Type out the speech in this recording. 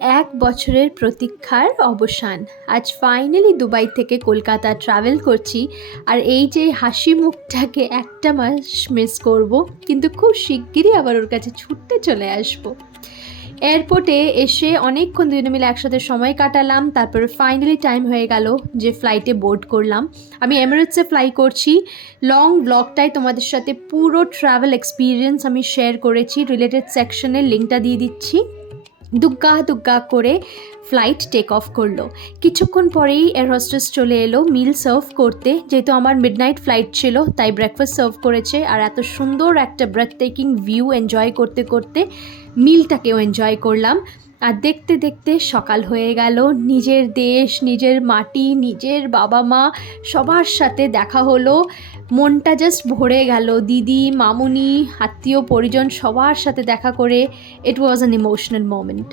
এক বছরের প্রতীক্ষার অবসান। আজ ফাইনালি দুবাই থেকে কলকাতা ট্রাভেল করছি। আর এই যে হাসি মুখটাকে একটা মাস মিস করব, কিন্তু খুব শিগগিরই আবার ওর কাছে ছুটতে চলে আসব। এয়ারপোর্টে এসে অনেকক্ষণ দুজনে মিলে একসাথে সময় কাটালাম, তারপরে ফাইনালি টাইম হয়ে গেল যে ফ্লাইটে বোর্ড করলাম। আমি এমিরেটসে ফ্লাই করছি। লং ব্লগটাই তোমাদের সাথে পুরো ট্রাভেল এক্সপিরিয়েন্স আমি শেয়ার করেছি। রিলেটেড সেকশনের লিঙ্কটা দিয়ে দিচ্ছি। দুগ্গা দুগ্গা করে ফ্লাইট টেক অফ করল। কিছুক্ষণ পরেই এয়ার হোস্টেস চলে এলো মিল সার্ভ করতে। যেহেতু আমার মিডনাইট ফ্লাইট ছিল, তাই ব্রেকফাস্ট সার্ভ করেছে। আর এত সুন্দর একটা ব্রেথ টেকিং ভিউ এনজয় করতে করতে মিলটাকেও এনজয় করলাম। আর দেখতে দেখতে সকাল হয়ে গেল। নিজের দেশ, নিজের মাটি, নিজের বাবা মা সবার সাথে দেখা হলো। মনটা জাস্ট ভরে গেল। দিদি, মামুনি, আত্মীয়, পরিজন সবার সাথে দেখা করে it was an emotional moment